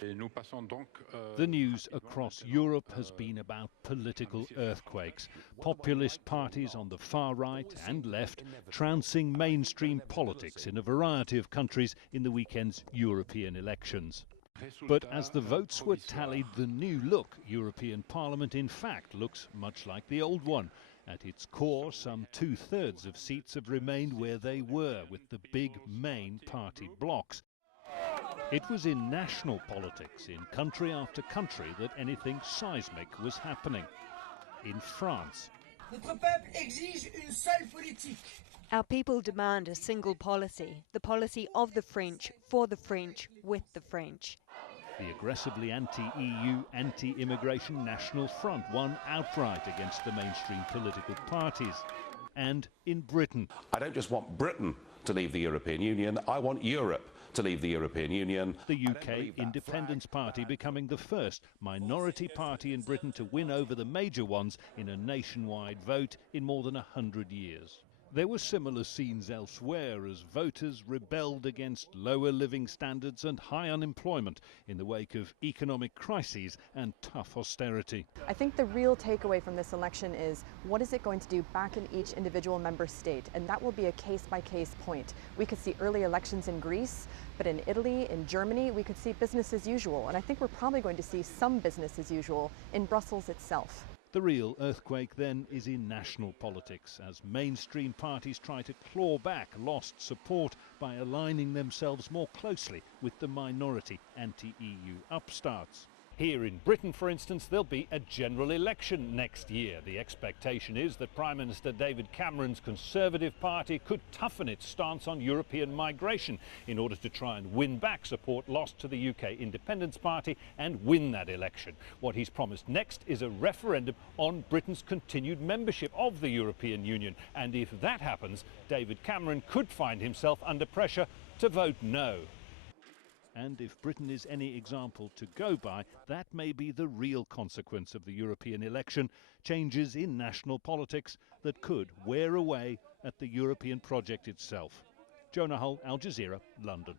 The news across Europe has been about political earthquakes. Populist parties on the far right and left trouncing mainstream politics in a variety of countries in the weekend's European elections. But as the votes were tallied, the new look European Parliament in fact looks much like the old one. At its core, some 2/3 of seats have remained where they were, with the big main party blocs. It was in national politics, in country after country, that anything seismic was happening. In France, our people demand a single policy, the policy of the French, for the French, with the French. The aggressively anti-EU, anti-immigration National Front won outright against the mainstream political parties. And in Britain, I don't just want Britain to leave the European Union, I want Europe to leave the European Union. The UK Independence Party becoming the first minority party in Britain to win over the major ones in a nationwide vote in more than 100 years. There were similar scenes elsewhere as voters rebelled against lower living standards and high unemployment in the wake of economic crises and tough austerity. I think the real takeaway from this election is what is it going to do back in each individual member state, and that will be a case-by-case point. We could see early elections in Greece, but in Italy, in Germany, we could see business as usual, and I think we're probably going to see some business as usual in Brussels itself. The real earthquake then is in national politics as mainstream parties try to claw back lost support by aligning themselves more closely with the minority anti-EU upstarts. Here in Britain, for instance, there'll be a general election next year. The expectation is that Prime Minister David Cameron's Conservative Party could toughen its stance on European migration in order to try and win back support lost to the UK Independence Party and win that election. What he's promised next is a referendum on Britain's continued membership of the European Union. And if that happens, David Cameron could find himself under pressure to vote no. And if Britain is any example to go by, that may be the real consequence of the European election, changes in national politics that could wear away at the European project itself. Jonah Hull, Al Jazeera, London.